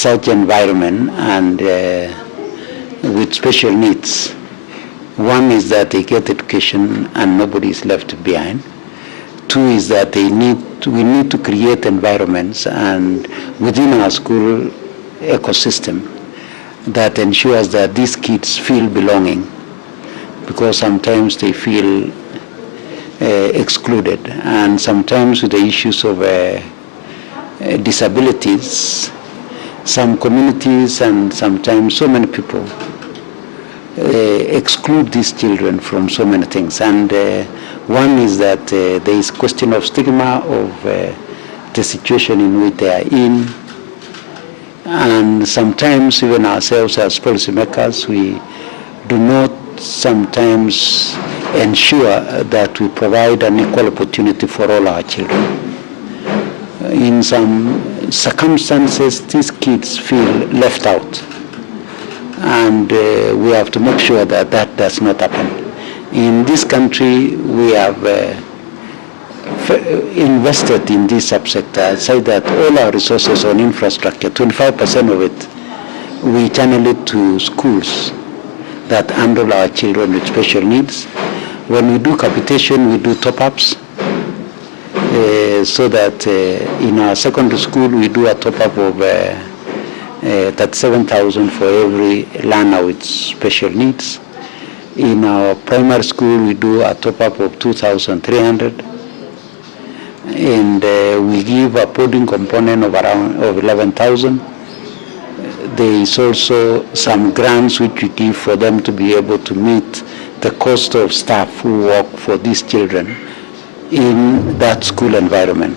such environment and with special needs. One is that they get education and nobody is left behind. Two is that we need to create environments and within our school ecosystem that ensures that these kids feel belonging, because sometimes they feel excluded, and sometimes with the issues of disabilities, some communities and sometimes so many people exclude these children from so many things. And one is that there is question of stigma of the situation in which they are in, and sometimes even ourselves as policymakers, we do not sometimes ensure that we provide an equal opportunity for all our children. In some circumstances, these kids feel left out, and we have to make sure that that does not happen. In this country, we have invested in this subsector. I say that all our resources on infrastructure, 25% of it, we channel it to schools that handle our children with special needs. When we do capitation, we do top-ups, so that in our secondary school, we do a top-up of 37,000 for every learner with special needs. In our primary school, we do a top-up of 2,300. And we give a boarding component of around 11,000. There is also some grants which we give for them to be able to meet the cost of staff who work for these children in that school environment.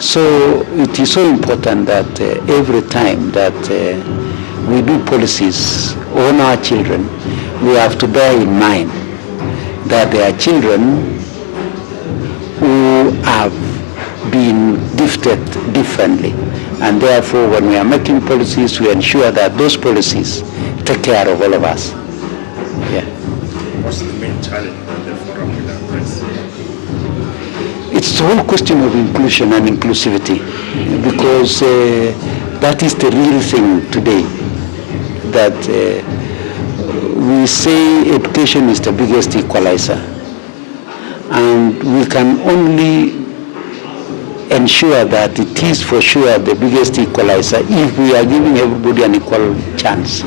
So it is so important that every time that we do policies on our children, we have to bear in mind that there are children who have been gifted differently. And therefore, when we are making policies, we ensure that those policies take care of all of us. Yeah. What's the main challenge that the forum will address? It's the whole question of inclusion and inclusivity, because that is the real thing today. That we say education is the biggest equalizer, and we can only ensure that it is for sure the biggest equalizer if we are giving everybody an equal chance,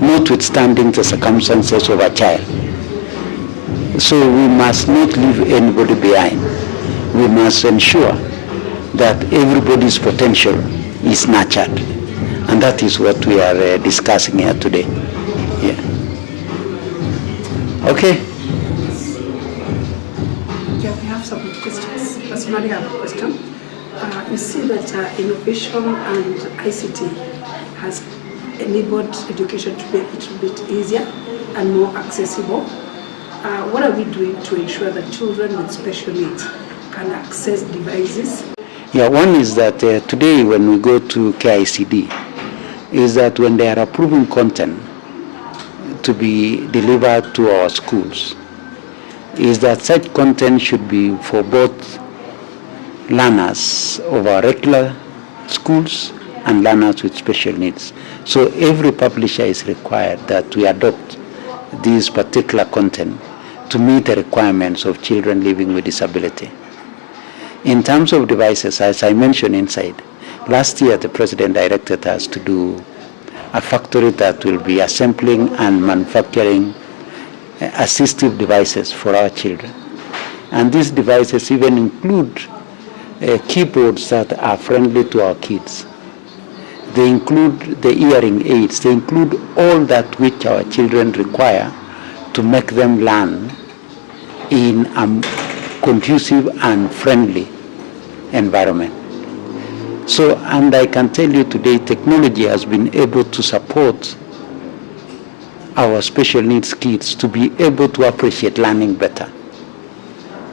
notwithstanding the circumstances of a child. So we must not leave anybody behind. We must ensure that everybody's potential is nurtured. And that is what we are discussing here today. Yeah. Okay. Yeah, we have some questions. Personally, I have a question. You see that innovation and ICT has enabled education to be a little bit easier and more accessible. What are we doing to ensure that children with special needs can access devices? Yeah, one is that today when we go to KICD, is that when they are approving content to be delivered to our schools, is that such content should be for both learners of our regular schools and learners with special needs. So every publisher is required that we adopt this particular content to meet the requirements of children living with disability. In terms of devices, as I mentioned inside, last year the President directed us to do a factory that will be assembling and manufacturing assistive devices for our children. And these devices even include keyboards that are friendly to our kids. They include the hearing aids. They include all that which our children require to make them learn in a conducive and friendly environment. So, and I can tell you today, technology has been able to support our special needs kids to be able to appreciate learning better.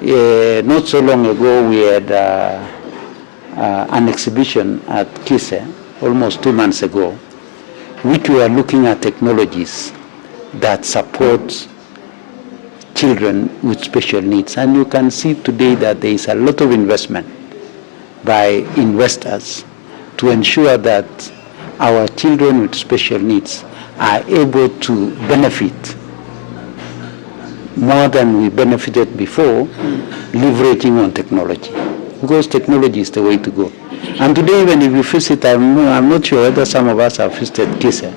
Not so long ago, we had an exhibition at Coucil, almost 2 months ago, which we are looking at technologies that support children with special needs. And you can see today that there is a lot of investment by investors to ensure that our children with special needs are able to benefit more than we benefited before, leveraging on technology. Because technology is the way to go. And today, even if you visit, I'm not sure whether some of us have visited Coucil,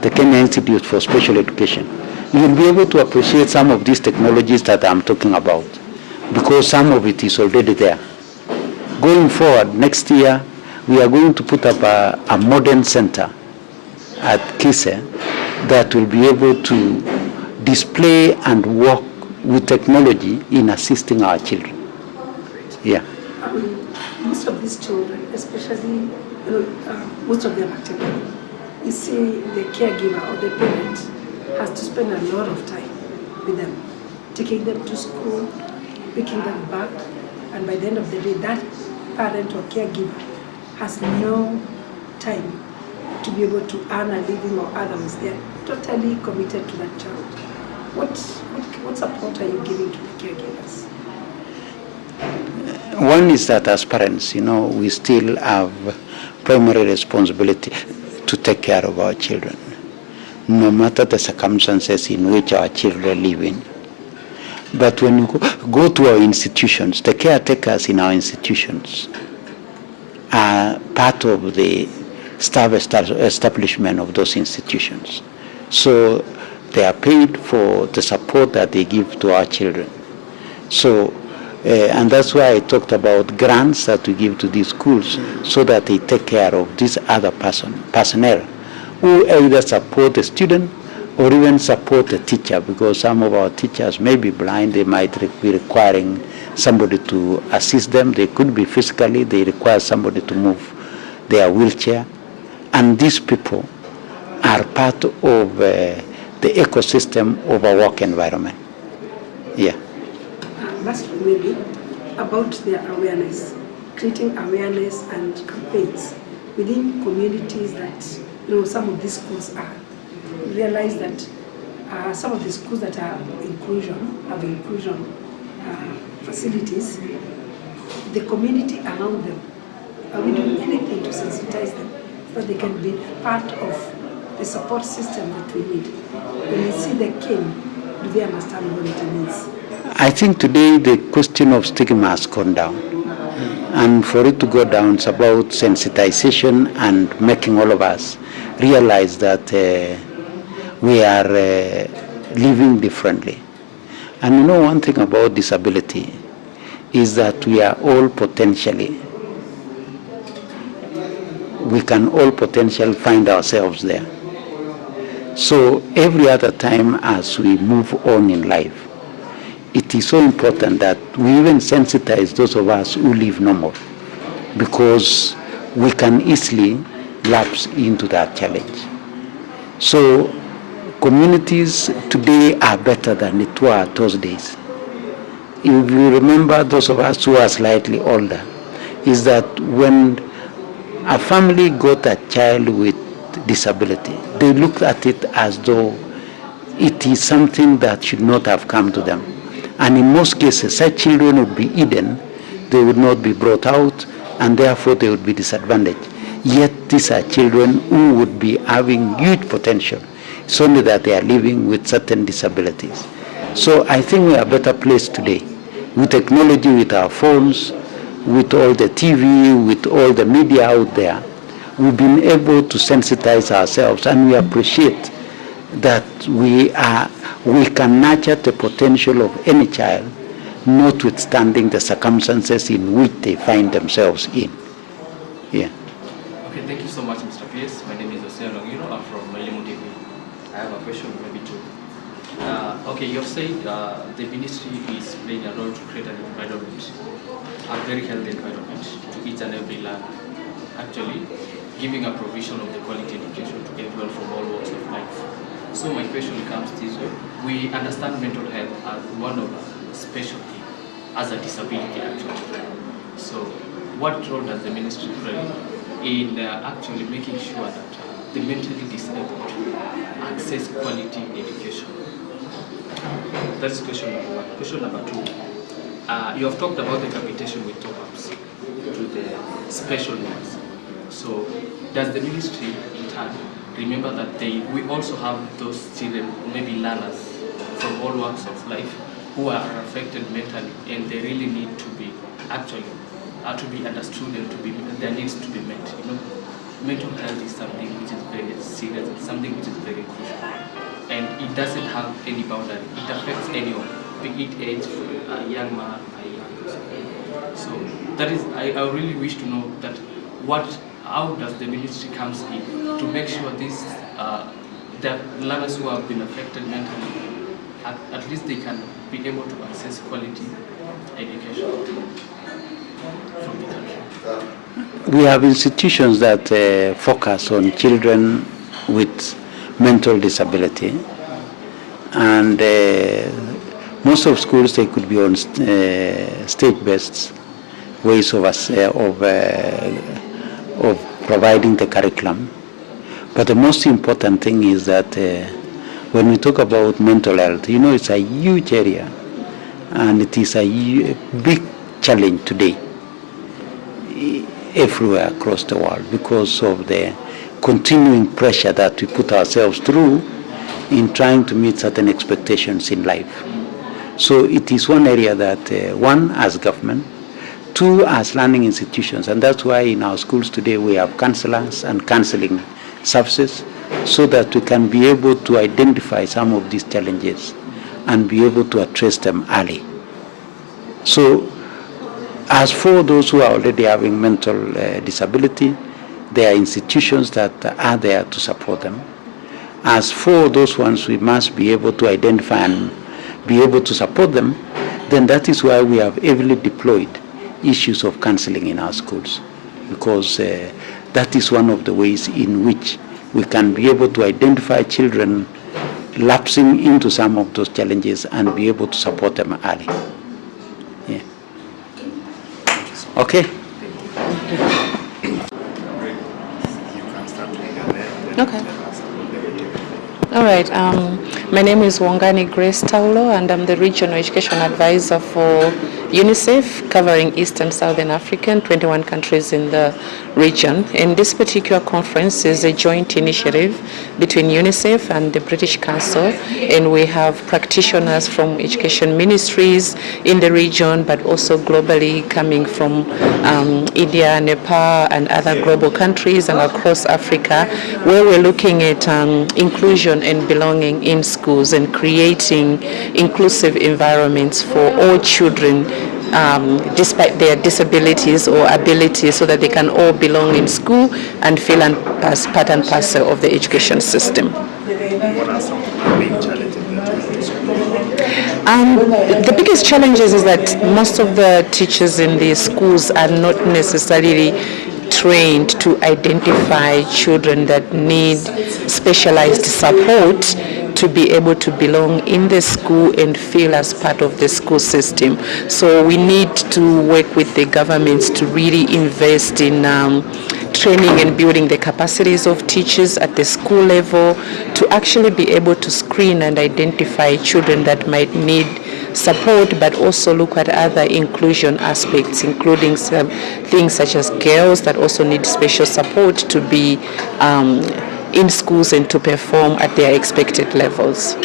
the Kenyan Institute for Special Education. You will be able to appreciate some of these technologies that I'm talking about, because some of it is already there. Going forward, next year, we are going to put up a modern center at Coucil that will be able to display and work with technology in assisting our children. Yeah. Most of these children, especially, most of them actually, you see the caregiver or the parent has to spend a lot of time with them, taking them to school, picking them back, and by the end of the day, that parent or caregiver has no time to be able to earn a living or otherwise. They are totally committed to that child. What support are you giving to the caregivers? One is that as parents, we still have primary responsibility to take care of our children, no matter the circumstances in which our children live in. But when you go to our institutions, the caretakers in our institutions are part of the staff establishment of those institutions. So they are paid for the support that they give to our children. So, and that's why I talked about grants that we give to these schools so that they take care of this other personnel who either support the student or even support the teacher, because some of our teachers may be blind, they might be requiring somebody to assist them. They could be physically, they require somebody to move their wheelchair. And these people are part of the ecosystem of our work environment. Yeah. Lastly, maybe about their awareness, creating awareness and campaigns within communities that some of these schools are. We realize that some of the schools that are have inclusion facilities, the community around them, are we doing anything to sensitize them so that they can be part of the support system that we need? When you see the cane, do they understand what it means? I think today the question of stigma has gone down. And for it to go down, it's about sensitization and making all of us realize that we are living differently. And one thing about disability is that we can all potentially find ourselves there. So every other time as we move on in life, it is so important that we even sensitize those of us who live normal, because we can easily lapse into that challenge. So communities today are better than it were those days. If you remember, those of us who are slightly older, is that when a family got a child with disability, they looked at it as though it is something that should not have come to them. And in most cases, such children would be hidden, they would not be brought out, and therefore they would be disadvantaged. Yet these are children who would be having huge potential. It's only that they are living with certain disabilities. So I think we are better placed today with technology, with our phones, with all the TV, with all the media out there. We've been able to sensitize ourselves, and we appreciate that we can nurture the potential of any child, notwithstanding the circumstances in which they find themselves in. Yeah. Okay, thank you so much, Mr. P.S. My name is Osea Longiro. I'm from Elimu TV. I have a question, maybe two. Okay, you have said the ministry is playing a role to create an environment, a very healthy environment to each and every learner. Actually, giving a provision of the quality education to everyone from all walks of life. So my question comes this way. We understand mental health as one of the specialty, as a disability actually. So what role does the ministry play in actually making sure that the mentally disabled access quality education? That's question number one. Question number two, you have talked about the capitation with top-ups to the special needs. So does the ministry in turn remember that we also have those children, maybe learners from all walks of life, who are affected mentally, and they really need to be actually to be understood and their needs to be met. Mental health is something which is very serious, it's something which is very crucial, and it doesn't have any boundary. It affects anyone, be it age, a young man, a young person. So that is, I really wish to know that how does the ministry comes in to make sure these the learners who have been affected mentally, at least they can be able to access quality education from the country. We have institutions that focus on children with mental disability, and most of schools, they could be on state-based ways of providing the curriculum. But the most important thing is that when we talk about mental health, it's a huge area, and it is a big challenge today everywhere across the world because of the continuing pressure that we put ourselves through in trying to meet certain expectations in life. So it is one area that, one, as government, two, as learning institutions, and that's why in our schools today we have counselors and counseling services, so that we can be able to identify some of these challenges and be able to address them early. So as for those who are already having mental disability, there are institutions that are there to support them. As for those ones, we must be able to identify and be able to support them. Then that is why we have heavily deployed issues of counseling in our schools, because that is one of the ways in which we can be able to identify children lapsing into some of those challenges and be able to support them early. Yeah. Okay. Okay. All right. My name is Wangani Grace Taulo, and I'm the Regional Education Advisor for UNICEF, covering East and Southern Africa and 21 countries in the region. And this particular conference is a joint initiative between UNICEF and the British Council, and we have practitioners from education ministries in the region, but also globally, coming from India, Nepal, and other global countries and across Africa, where we're looking at inclusion and belonging in schools and creating inclusive environments for all children, despite their disabilities or abilities, so that they can all belong in school and feel as part and parcel of the education system. What are some of the main challenges that you face? The biggest challenges is that most of the teachers in the schools are not necessarily trained to identify children that need specialized support to be able to belong in the school and feel as part of the school system. So we need to work with the governments to really invest in training and building the capacities of teachers at the school level to actually be able to screen and identify children that might need support, but also look at other inclusion aspects, including some things such as girls that also need special support to be in schools and to perform at their expected levels.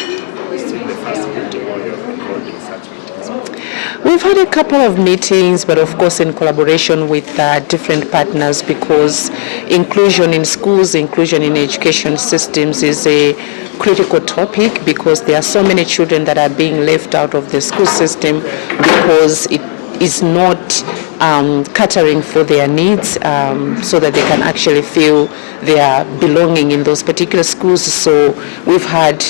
We've had a couple of meetings, but of course in collaboration with different partners, because inclusion in schools, inclusion in education systems is a critical topic, because there are so many children that are being left out of the school system because it is not catering for their needs, so that they can actually feel they are belonging in those particular schools. So we've had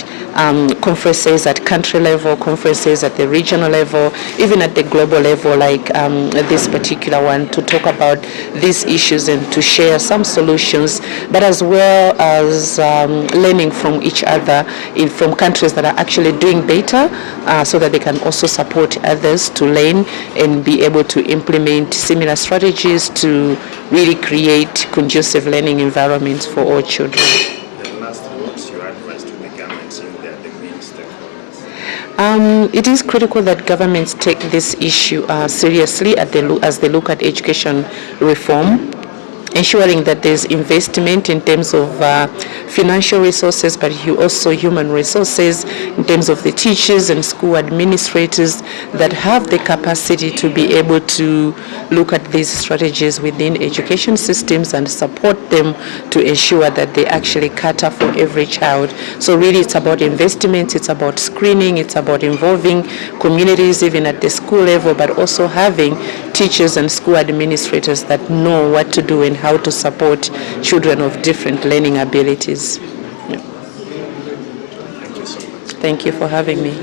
conferences at country level, conferences at the regional level, even at the global level, like this particular one, to talk about these issues and to share some solutions, but as well as learning from each other from countries that are actually doing better, so that they can also support others to learn and be able to implement similar strategies to really create conducive learning environments for all children. What's your advice to the governments in there, the main stakeholders? It is critical that governments take this issue seriously as they look at education reform, ensuring that there's investment in terms of financial resources, but also human resources in terms of the teachers and school administrators that have the capacity to be able to look at these strategies within education systems and support them to ensure that they actually cater for every child. So really it's about investment, it's about screening, it's about involving communities even at the school level, but also having teachers and school administrators that know what to do and how to support children of different learning abilities. Yeah. Thank you for having me.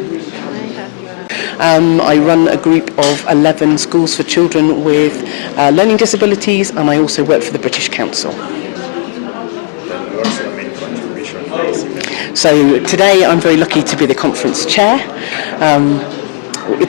I run a group of 11 schools for children with learning disabilities, and I also work for the British Council. What's your main contribution to this event? So today I'm very lucky to be the conference chair.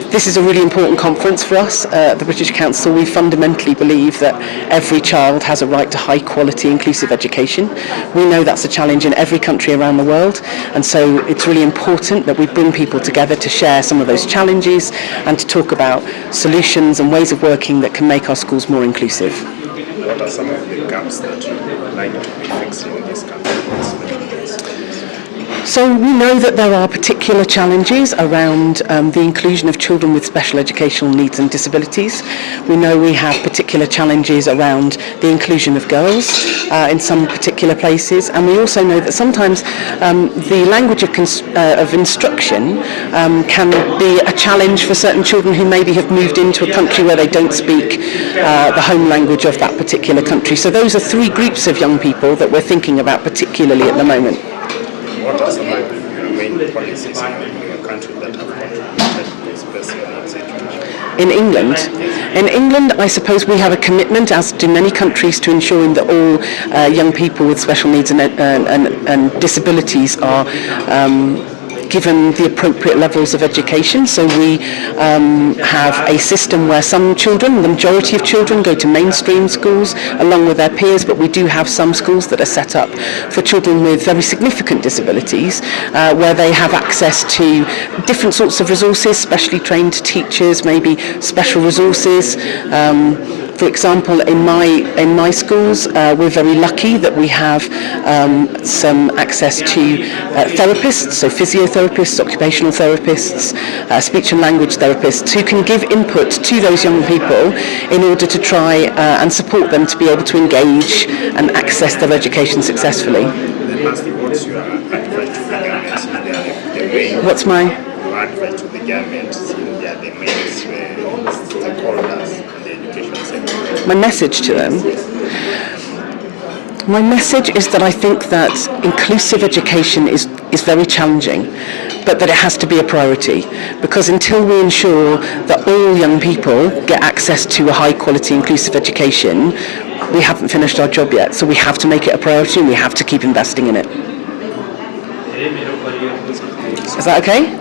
This is a really important conference for us. The British Council, we fundamentally believe that every child has a right to high quality inclusive education. We know that's a challenge in every country around the world, and so it's really important that we bring people together to share some of those challenges and to talk about solutions and ways of working that can make our schools more inclusive. What are some of the gaps that you would like to be fixing in this country? So we know that there are particular challenges around the inclusion of children with special educational needs and disabilities. We know we have particular challenges around the inclusion of girls in some particular places, and we also know that sometimes the language of instruction can be a challenge for certain children who maybe have moved into a country where they don't speak the home language of that particular country. So those are three groups of young people that we're thinking about particularly at the moment. What are some of your main policies in your country that have contributed to special needs education? In England? In England, I suppose we have a commitment, as do many countries, to ensuring that all young people with special needs and disabilities are given the appropriate levels of education. So we have a system where some children, the majority of children, go to mainstream schools along with their peers, but we do have some schools that are set up for children with very significant disabilities, where they have access to different sorts of resources, specially trained teachers, maybe special resources. For example, in my schools, we're very lucky that we have some access to therapists, so physiotherapists, occupational therapists, speech and language therapists, who can give input to those young people in order to try and support them to be able to engage and access their education successfully. Then lastly, what's your advice to the government? What's my Your advice to the government, since they are the main stakeholders in the education sector? My message to them? My message is that I think that inclusive education is very challenging, but that it has to be a priority, because until we ensure that all young people get access to a high quality inclusive education, we haven't finished our job yet. So we have to make it a priority and we have to keep investing in it. Is that okay?